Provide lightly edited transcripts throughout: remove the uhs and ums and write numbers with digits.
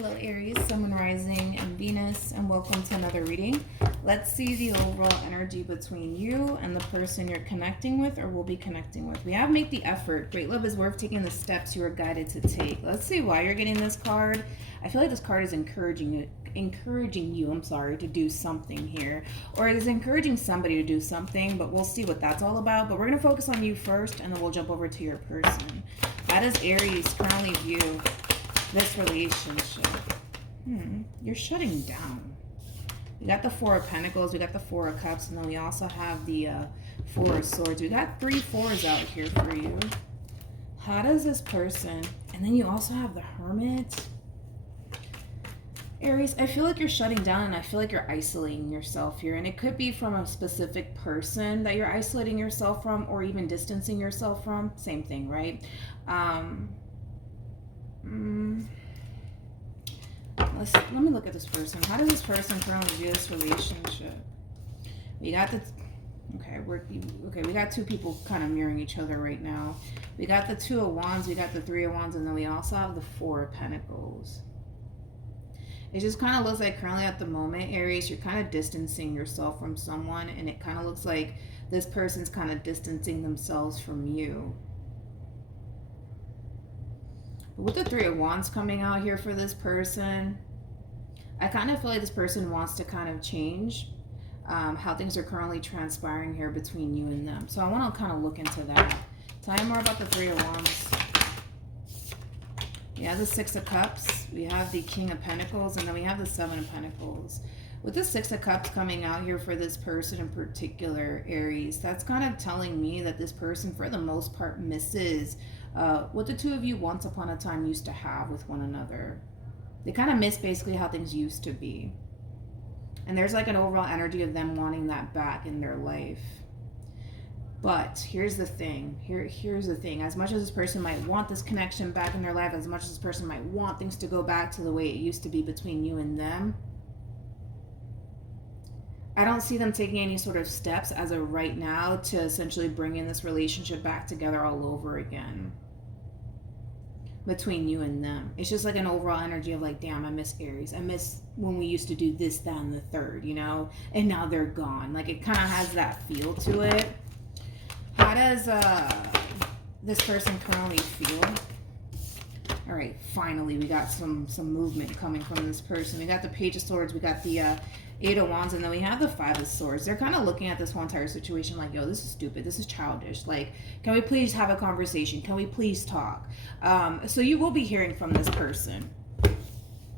Hello Aries, Sun, Moon, Rising, and Venus, and welcome to another reading. Let's see the overall energy between you and the person you're connecting with or will be connecting with. We have make the effort. Great love is worth taking the steps you are guided to take. Let's see why you're getting this card. I feel like this card is encouraging you to do something here, or it is encouraging somebody to do something, but we'll see what that's all about. But we're going to focus on you first, and then we'll jump over to your person. How does Aries currently view this relationship? You're shutting down. We got the Four of Pentacles, we got the Four of Cups, and then we also have the Four of Swords. We got 3 fours out here for you. How does this person, and then you also have the Hermit. Aries, I feel like you're shutting down, and I feel like you're isolating yourself here, and it could be from a specific person that you're isolating yourself from, or even distancing yourself from. Same thing, right? Let me look at this person. How does this person currently view this relationship? We got the we got 2 people kind of mirroring each other right now. We got the 2 of Wands, we got the 3 of Wands, and then we also have the 4 of Pentacles. It just kind of looks like currently at the moment, Aries, you're kind of distancing yourself from someone, and it kind of looks like this person's kind of distancing themselves from you. But with the 3 of Wands coming out here for this person, I kind of feel like this person wants to kind of change how things are currently transpiring here between you and them. So I want to kind of look into that. Tell me more about the 3 of Wands. We have the 6 of Cups, we have the King of Pentacles, and then we have the 7 of Pentacles. With the 6 of Cups coming out here for this person in particular, Aries, that's kind of telling me that this person, for the most part, misses what the 2 of you once upon a time used to have with one another. They kind of miss basically how things used to be. And there's like an overall energy of them wanting that back in their life. But here's the thing. Here's the thing. As much as this person might want this connection back in their life, as much as this person might want things to go back to the way it used to be between you and them, I don't see them taking any sort of steps as of right now to essentially bring in this relationship back together all over again between you and them. It's just like an overall energy of like, damn, I miss Aries. I miss when we used to do this, that, and the third, you know? And now they're gone. Like, it kind of has that feel to it. How does this person currently feel? All right, finally, we got some movement coming from this person. We got the Page of Swords, we got the 8 of Wands, and then we have the 5 of Swords. They're kind of looking at this whole entire situation like, yo, this is stupid. This is childish. Like, can we please have a conversation? Can we please talk? So you will be hearing from this person,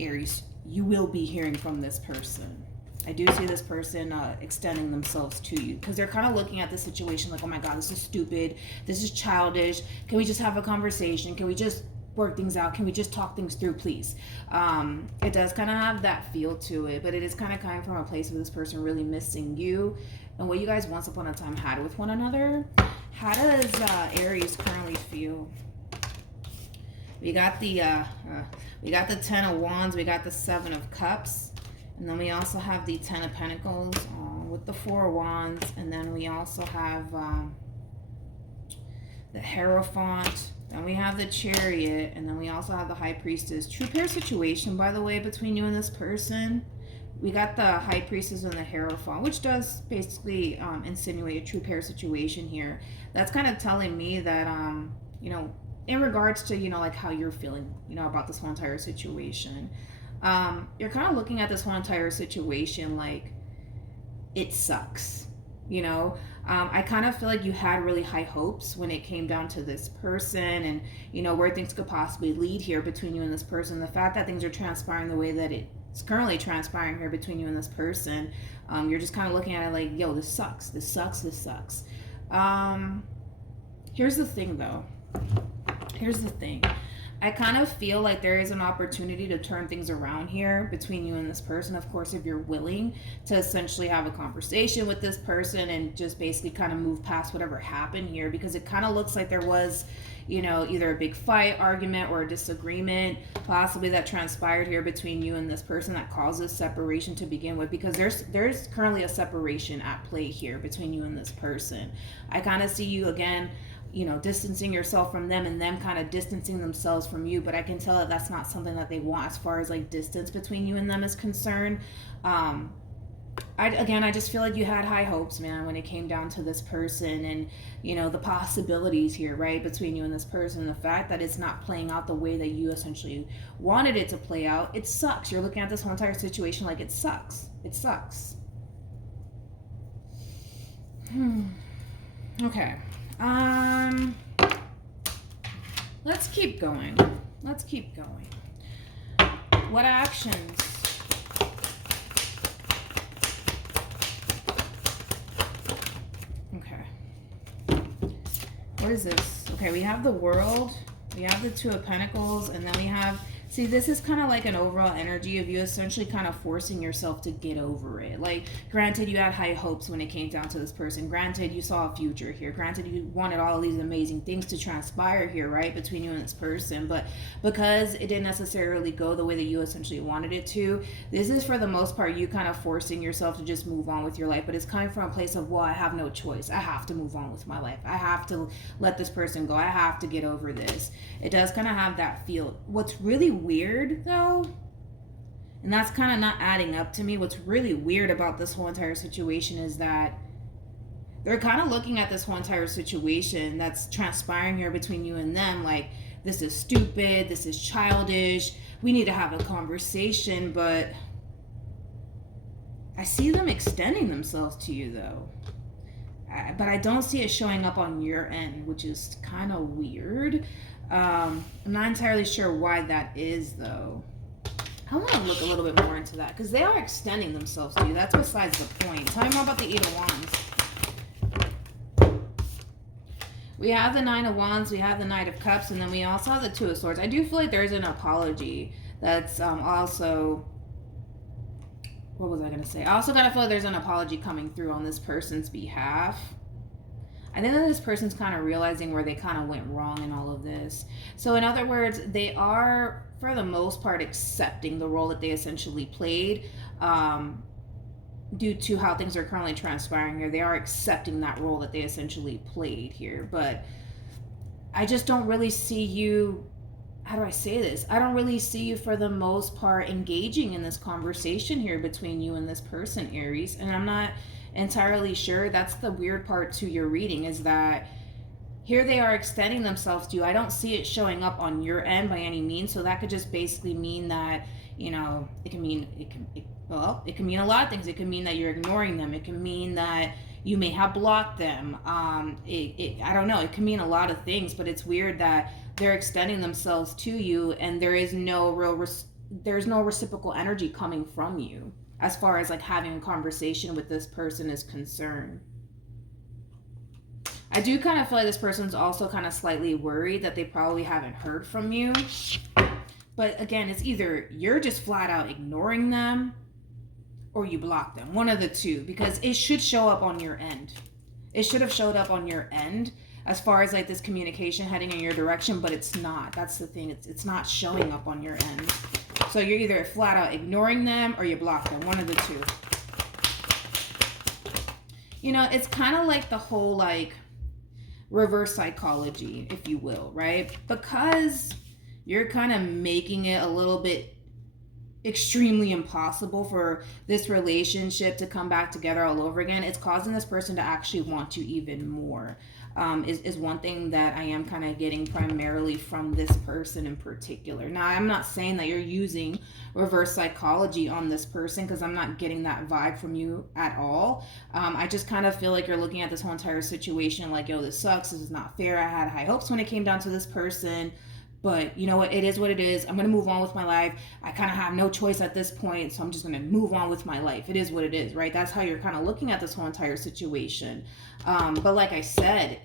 Aries. You will be hearing from this person. I do see this person extending themselves to you because they're kind of looking at the situation like, oh my God, this is stupid. This is childish. Can we just have a conversation? Can we just work things out? Can we just talk things through, please? It does kind of have that feel to it, but it is kind of coming from a place of this person really missing you and what you guys once upon a time had with one another. How does Aries currently feel? We got the 10 of Wands, we got the 7 of Cups, and then we also have the 10 of Pentacles with the 4 of Wands, and then we also have the Hierophant, and we have the Chariot, and then we also have the High Priestess. True pair situation, by the way, between you and this person. We got the High Priestess and the Hierophant, which does basically insinuate a true pair situation here. That's kind of telling me that, you know, in regards to, you know, like how you're feeling, you know, about this whole entire situation. You're kind of looking at this whole entire situation like it sucks, you know. I kind of feel like you had really high hopes when it came down to this person and, you know, where things could possibly lead here between you and this person. The fact that things are transpiring the way that it's currently transpiring here between you and this person, you're just kind of looking at it like, yo, this sucks. This sucks. This sucks. Here's the thing, though. Here's the thing. I kind of feel like there is an opportunity to turn things around here between you and this person. Of course, if you're willing to essentially have a conversation with this person and just basically kind of move past whatever happened here, because it kind of looks like there was, you know, either a big fight, argument, or a disagreement possibly that transpired here between you and this person that causes separation to begin with, because there's currently a separation at play here between you and this person. I kind of see you again you know, distancing yourself from them and them kind of distancing themselves from you. But I can tell that that's not something that they want as far as like distance between you and them is concerned. I just feel like you had high hopes, man, when it came down to this person and, you know, the possibilities here, right, between you and this person. The fact that it's not playing out the way that you essentially wanted it to play out, it sucks. You're looking at this whole entire situation like it sucks. It sucks. Okay. Let's keep going. Let's keep going. What actions? Okay. What is this? Okay, we have the World, we have the Two of Pentacles, and then we have, see, this is kind of like an overall energy of you essentially kind of forcing yourself to get over it. Like, granted, you had high hopes when it came down to this person. Granted, you saw a future here. Granted, you wanted all of these amazing things to transpire here, right, between you and this person. But because it didn't necessarily go the way that you essentially wanted it to, this is, for the most part, you kind of forcing yourself to just move on with your life. But it's coming from a place of, well, I have no choice. I have to move on with my life. I have to let this person go. I have to get over this. It does kind of have that feel. What's really weird though, and that's kind of not adding up to me, what's really weird about this whole entire situation is that they're kind of looking at this whole entire situation that's transpiring here between you and them like, this is stupid, this is childish, we need to have a conversation. But I see them extending themselves to you though, but I don't see it showing up on your end, which is kind of weird. I'm not entirely sure why that is, though. I want to look a little bit more into that, because they are extending themselves to you. That's besides the point. Tell me more about the Eight of Wands. We have the Nine of Wands, we have the Knight of Cups, and then we also have the Two of Swords. I do feel like there's an apology that's also... What was I going to say? I also got to feel like there's an apology coming through on this person's behalf. I think that this person's kind of realizing where they kind of went wrong in all of this. So in other words, they are, for the most part, accepting the role that they essentially played due to how things are currently transpiring here. They are accepting that role that they essentially played here. But I just don't really see you, how do I say this? I don't really see you, for the most part, engaging in this conversation here between you and this person, Aries. And I'm not entirely sure. That's the weird part to your reading, is that here they are extending themselves to you. I don't see it showing up on your end by any means. So that could just basically mean that, you know, it can mean a lot of things. It can mean that you're ignoring them. It can mean that you may have blocked them. I don't know. It can mean a lot of things, but it's weird that they're extending themselves to you and there is no there's no reciprocal energy coming from you as far as like having a conversation with this person is concerned. I do kind of feel like this person's also kind of slightly worried that they probably haven't heard from you. But again, it's either you're just flat out ignoring them or you block them. One of the two, because it should show up on your end. It should have showed up on your end as far as like this communication heading in your direction, but it's not. That's the thing. It's not showing up on your end. So you're either flat out ignoring them or you block them. One of the two. You know, it's kind of like the whole like reverse psychology, if you will, right? Because you're kind of making it a little bit extremely impossible for this relationship to come back together all over again. It's causing this person to actually want you even more. Is one thing that I am kind of getting primarily from this person in particular. Now, I'm not saying that you're using reverse psychology on this person, because I'm not getting that vibe from you at all. I just kind of feel like you're looking at this whole entire situation like, yo, this sucks. This is not fair. I had high hopes when it came down to this person. But you know what? It is what it is. I'm going to move on with my life. I kind of have no choice at this point. So I'm just going to move on with my life. It is what it is, right? That's how you're kind of looking at this whole entire situation. But like I said,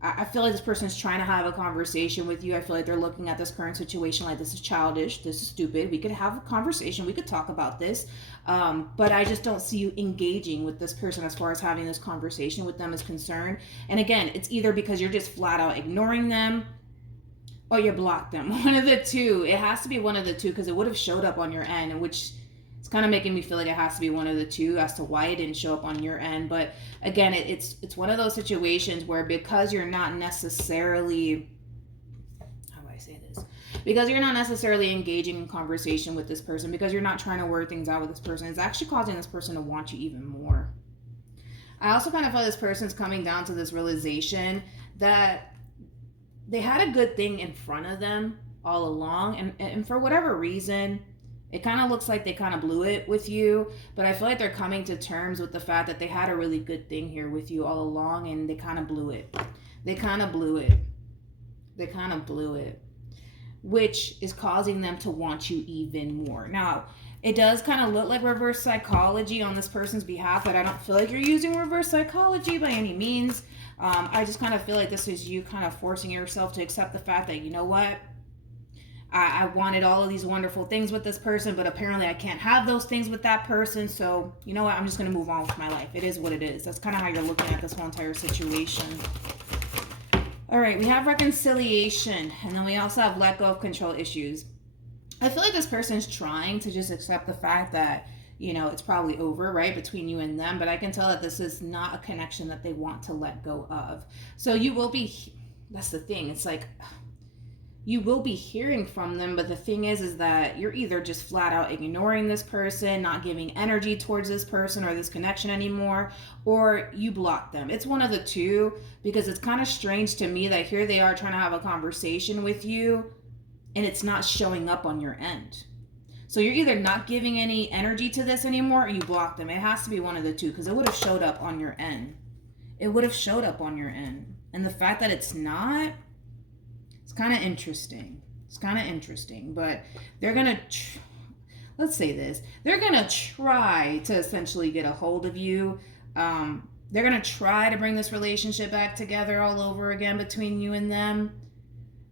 I feel like this person is trying to have a conversation with you. I feel like they're looking at this current situation like, this is childish. This is stupid. We could have a conversation. We could talk about this. But I just don't see you engaging with this person as far as having this conversation with them is concerned. And again, it's either because you're just flat out ignoring them or you block them. One of the two. It has to be one of the two, because it would have showed up on your end, which It's kind of making me feel like it has to be one of the two as to why it didn't show up on your end. But again, it's one of those situations where because you're not necessarily, how do I say this? Because you're not necessarily engaging in conversation with this person, because you're not trying to work things out with this person, it's actually causing this person to want you even more. I also kind of feel this person's coming down to this realization that they had a good thing in front of them all along, and for whatever reason, it kind of looks like they kind of blew it with you, but I feel like they're coming to terms with the fact that they had a really good thing here with you all along, and they kind of blew it. They kind of blew it. They kind of blew it, which is causing them to want you even more. Now, it does kind of look like reverse psychology on this person's behalf, but I don't feel like you're using reverse psychology by any means. I just kind of feel like this is you kind of forcing yourself to accept the fact that, you know what, I wanted all of these wonderful things with this person, but apparently I can't have those things with that person. So, you know what? I'm just going to move on with my life. It is what it is. That's kind of how you're looking at this whole entire situation. All right, we have reconciliation, and then we also have let go of control issues. I feel like this person's trying to just accept the fact that, you know, it's probably over, right, between you and them, but I can tell that this is not a connection that they want to let go of. So you will be, that's the thing, it's like, you will be hearing from them, but the thing is that you're either just flat out ignoring this person, not giving energy towards this person or this connection anymore, or you block them. It's one of the two, because it's kind of strange to me that here they are trying to have a conversation with you, and it's not showing up on your end. So you're either not giving any energy to this anymore, or you block them. It has to be one of the two, because it would have showed up on your end. It would have showed up on your end. And the fact that it's not, it's kind of interesting. It's kind of interesting, but they're going to, let's say this, they're going to try to essentially get a hold of you. They're going to try to bring this relationship back together all over again between you and them.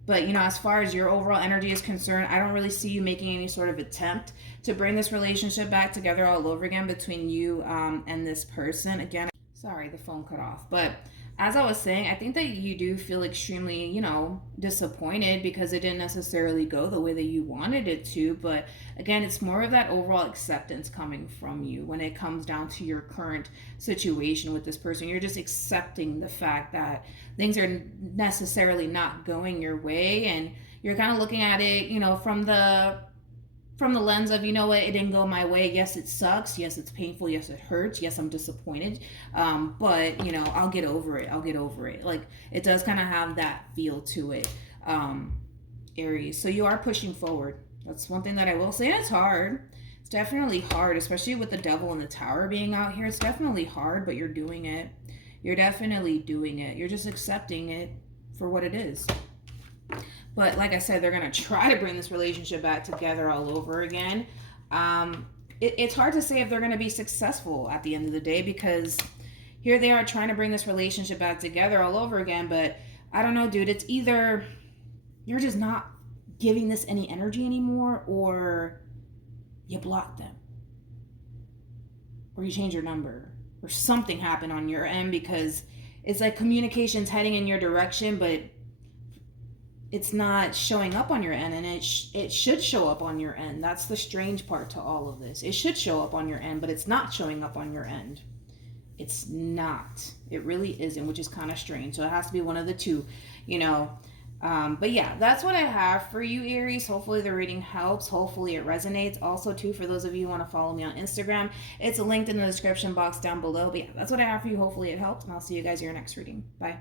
But, you know, as far as your overall energy is concerned, I don't really see you making any sort of attempt to bring this relationship back together all over again between you and this person. Again, sorry, the phone cut off. But as I was saying, I think that you do feel extremely, you know, disappointed because it didn't necessarily go the way that you wanted it to. But again, it's more of that overall acceptance coming from you when it comes down to your current situation with this person. You're just accepting the fact that things are necessarily not going your way, and you're kind of looking at it, you know, from the lens of, you know what, it didn't go my way. Yes, it sucks. Yes, it's painful. Yes, it hurts. Yes, I'm disappointed. But, you know, I'll get over it. I'll get over it. Like, it does kind of have that feel to it, Aries. So you are pushing forward. That's one thing that I will say. And it's hard. It's definitely hard, especially with the devil and the tower being out here. It's definitely hard, but you're doing it. You're definitely doing it. You're just accepting it for what it is. But like I said, they're going to try to bring this relationship back together all over again. It's hard to say if they're going to be successful at the end of the day, because here they are trying to bring this relationship back together all over again. But I don't know, dude. It's either you're just not giving this any energy anymore, or you block them, or you change your number, or something happened on your end, because it's like communication's heading in your direction, but it's not showing up on your end, and it should show up on your end. That's the strange part to all of this. It should show up on your end, but it's not showing up on your end. It's not. It really isn't, which is kind of strange. So it has to be one of the two, you know. But yeah, that's what I have for you, Aries. Hopefully the reading helps. Hopefully it resonates. Also, too, for those of you who want to follow me on Instagram, it's linked in the description box down below. But yeah, that's what I have for you. Hopefully it helps, and I'll see you guys in your next reading. Bye.